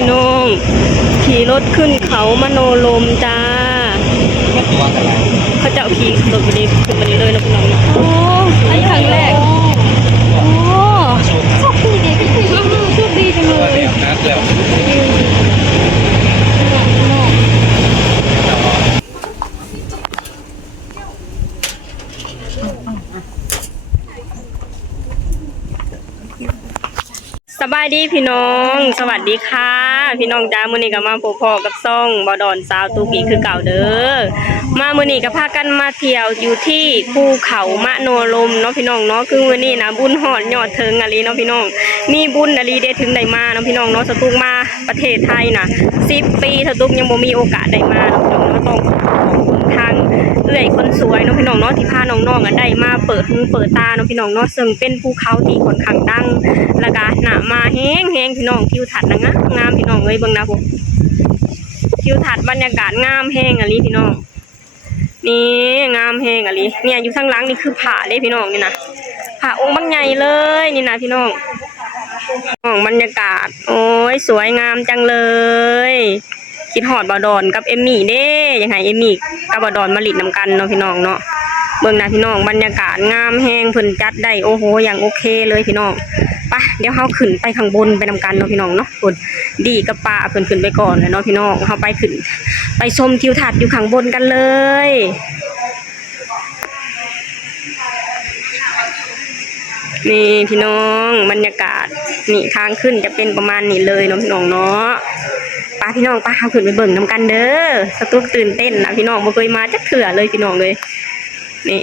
พี่น้องขี่รถขึ้นเขามโนลมจ้าเขาจะเอาขี่รถไปดีขึ้นมาเลยนะพี่น้องโอ้อันนี้ครั้งแรกโอ้โชคดีดีโชคดีจังเลยสบายดีพี่น้องสวัสดีค่ะพี่น้องจ้ามื้อนี้ก็มาพบพ่อกับซ่องบ่ดอนสาวตูปีคือเก่าเด้อมามื้อนี้ก็พากันมาเที่ยวอยู่ที่ภูเขามะโนลมเนาะพี่น้องเนาะคือมื้อนี้นะบุญฮอดยอดเทิงอะลีเนาะพี่น้องมีบุญอะลีได้ถึงได้มาเนาะพี่น้องเนาะสตุกมาประเทศไทยน่ะ10 ปีสตุกยังบ่มีโอกาสได้มาเนาะพี่น้องเนาะต้องขอบคุณทางเอื้อยคนสวยเนาะพี่น้องเนาะที่พาน้องๆได้มาเปิดหูเปิดตาเนาะพี่น้องเนาะซึ่งเป็นภูเขาที่ค่อนข้างดังแล้วก็หน้ามาแห้งพี่น้องทิวทัศน์นะงามพี่น้องเอ้ยเบิ่งนะผมทิวทัศน์บรรยากาศงามแห้งอะลีพี่น้องนี่งามแห้งอะลีเนี่ยอยู่ข้างหลังนี่คือผาเลยพี่น้องนี่นะผาองค์บางใหญ่เลยนี่นะพี่น้องบรรยากาศโอ้ยสวยงามจังเลยคิดฮอดบ่ดอนกับเอมมี่เด้ยังไงเอมมี่กับบ่ดอนมาลิดนำกันเนาะพี่น้องเนาะเบิ่งนะพี่น้องบรรยากาศงามแห้งเพิ่นจัดได้โอ้โหอย่างโอเคเลยพี่น้องไปเดี๋ยวเฮาขึ้นไปข้างบนไปนำกันเนาะพี่น้องเนาะคนดีกับป้าเพิ่นขึ้นไปก่อนเลยเนาะพี่น้องเฮาไปขึ้นไปชมทิวทัศน์อยู่ข้างบนกันเลยนี่พี่น้องบรรยากาศนี่ทางขึ้นจะเป็นประมาณนี้เลยเนาะพี่น้องเนาะป้าพี่น้องป้าเฮาขึ้นไปเบิ่งนำกันเด้อสตุกตื่นเต้นนะพี่น้องบ่เคยมาจักเทื่อเลยพี่น้องเลยนี่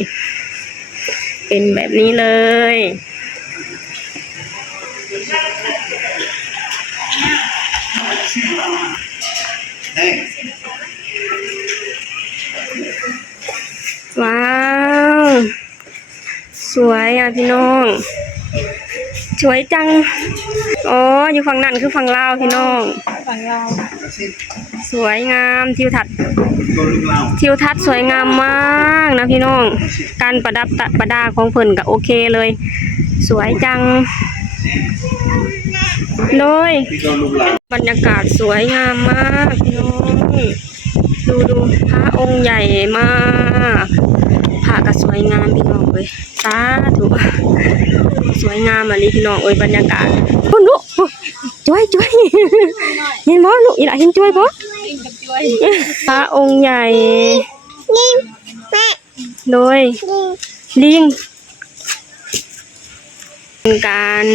เป็นแบบนี้เลยว้าวสวยอ่ะพี่น้องสวยจังอ๋ออยู่ฝั่งนั้นคือฝั่งลาวพี่น้องฝั่งลาวสวยงามทิวทัศน์สวยงามมากนะพี่น้องการประดับประดาของเพิ่นก็โอเคเลยสวยจังโดยบรรยากาศสวยงามมากพี่น้องดูพระองค์ใหญ่มากพระก็สวยงามพี่น้องเลยสาธุสวยงามอ่ะนี่พี่น้องเอ้ยบรรยากาศโอ้ลูกช่วยเห็นบ่ลูกอีหล่ะเห็นช่วยบ่พระองค์ใหญ่โดยลิงกัน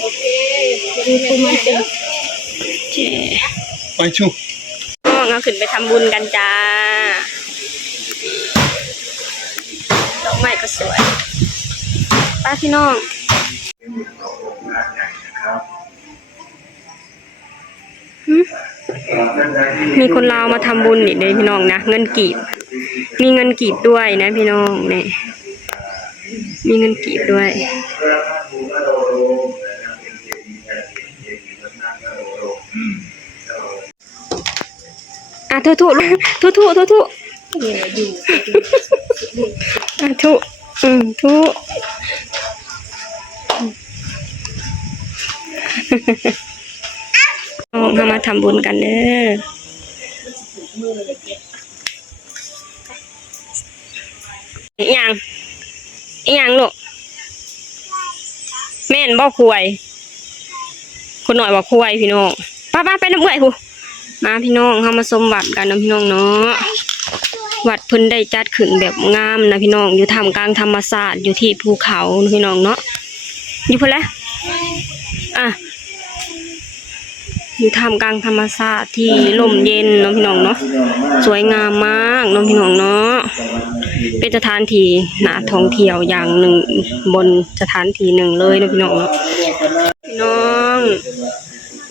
โอเคไปชูเราขึ้นไปทำบุญกันจ้าดอกไม้ก็สวยป้าพี่น้องมีคนลาวมาทำบุญนี่เลยพี่น้องนะเงินกีบมีเงินกีบด้วยนะพี่น้องนี่มีเงินกีบด้วยทุทุเรามาทำบุญกันเด้ออีหยังลูกแม่นบ่คุยคนหน่อยว่าคุยพี่น้องป้าไปน้ำเอื่อยกูมาพี่น้องเขามาชมวัดกันนะพี่น้องเนาะวัดเพิ่นได้จัดขึ้นแบบงามนะพี่น้องอยู่ท่ามกลางธรรมชาติอยู่ที่ภูเขาพี่น้องเนาะอยู่เพิ่นแล้วอยู่ท่ามกลางธรรมชาติที่ร่มเย็นเนาะพี่น้องเนาะสวยงามมากเนาะพี่น้องเนาะเป็นสถานที่น่าท่องเที่ยวอย่างหนึ่งบนสถานที่หนึ่งเลยเนาะพี่น้องเนาะพี่น้อง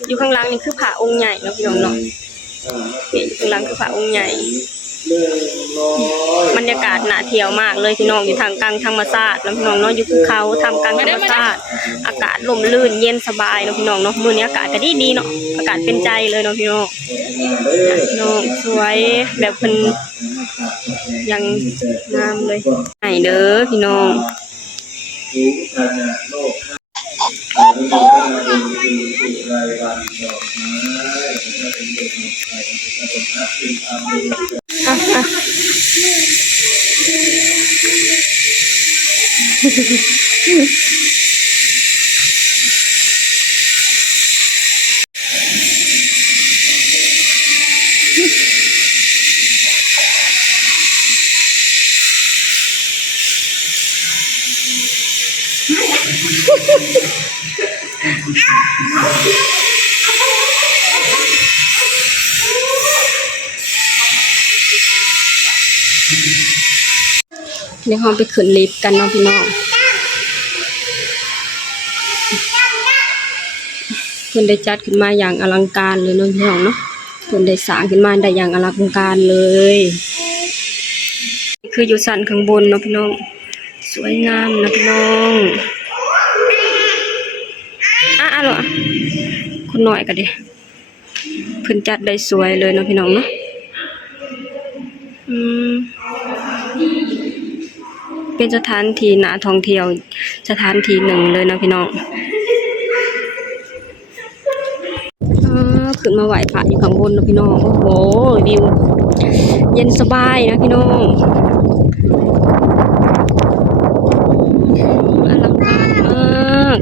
อยู่ข้างหลังนี่คือพระองค์ใหญ่เนาะพี่น้องเนาะนี่ข้างหลังคือพระองค์ใหญ่บรรยากาศน่าเที่ยวมากเลยพี่น้องอยู่ทางกลางธรรมชาติแล้วพี่น้องเนาะอยู่ภูเขาทำกลางธรรมชาติอากาศร่มรื่นเย็นสบายเนาะพี่น้องเนาะมื้อนี้อากาศก็ดีเนาะอากาศเป็นใจเลยเนาะพี่น้องสวยแบบเพิ่นยังงามเลยไหนเด้อพี่น้อง อ่ะอ่ะเดี๋ยวเราไปขึ้นลิฟต์กันเนาะพี่น้องเพิ่นได้จัดขึ้นมาอย่างอลังการเลยเนาะพี่น้องเนาะเพิ่นได้สร้างขึ้นมาได้อย่างอลังการเลยคืออยู่สันข้างบนเนาะพี่น้องสวยงามนะพี่น้องเหรอคุณหน่อยก็ดิเพิ่นจัดได้สวยเลยเนาะพี่น้องเนาะเป็นสถานที่น่าท่องเที่ยวสถานที่หนึ่งเลยนะพี่น้องขึ้นมาไหว้พระอยู่ข้างบนนะพี่น้องโอ้โหวิวเย็นสบายนะพี่น้องอลังการมาก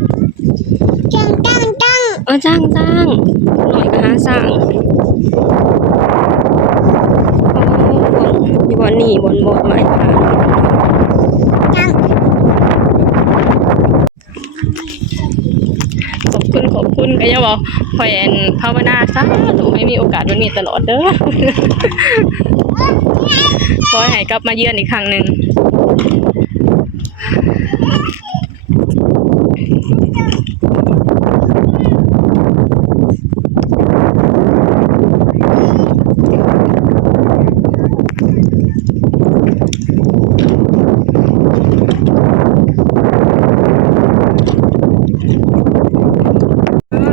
จ้างหน่อยก็หาสร้างอยู่บ่อนนี่บ่อนไหว้พระขอบคุณก็อย่าบอกคอยภาวนาซะถูกให้มีโอกาสมันมีตลอดเด้อขอให้กลับมาเยือนอีกครั้งหนึ่ง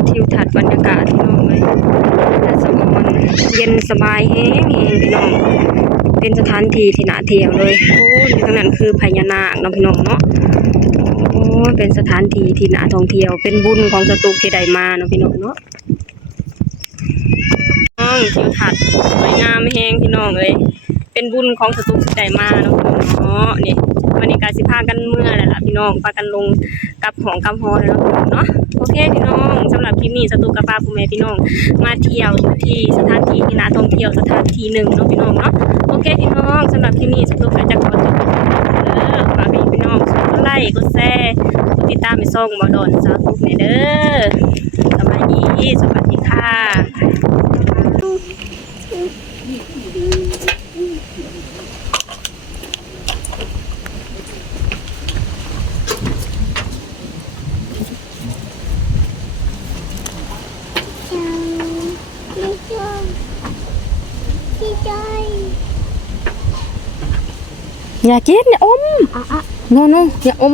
ทิวทัศน์บรรยากาศพี่น้องเลยแต่สมอนเย็นสบายแห้งพี่น้องเป็นสถานที่ที่น่าเที่ยวเลยโอ้ยตรงนั้นคือพญานาคเนาะพี่น้องเนาะโอ้เป็นสถานที่ที่น่าท่องเที่ยวเป็นบุญของสตุกที่ได้มาเนาะพี่น้องเนาะทิวทัศน์สวยงามแห้งพี่น้องเลยเป็นบุญของสตุกที่ได้มาเนาะพี่น้องเนาะนี่วันนี้การสิพากันเมื่อแหละล่ะพี่น้องพากันลงกับหองกำฮอแล้วเนาะโอเคพี่น้องสำหรับคลิปนี้สตูกับป้าผู้แม่พี่น้องมาเที่ยวที่สถานที่ที่น่าท่องเที่ยวสถานที่หนึ่งเนาะพี่น้องเนาะโอเคพี่น้องสำหรับคลิปนี้สตูก็จะขอจบฝากพี่น้องกดไลค์กดแชร์กดติดตามไปส่งบ่ดอนสาวทุกในเด้อสวัสดีค่ะอย่ากินอย่าอมโน่อย่าอม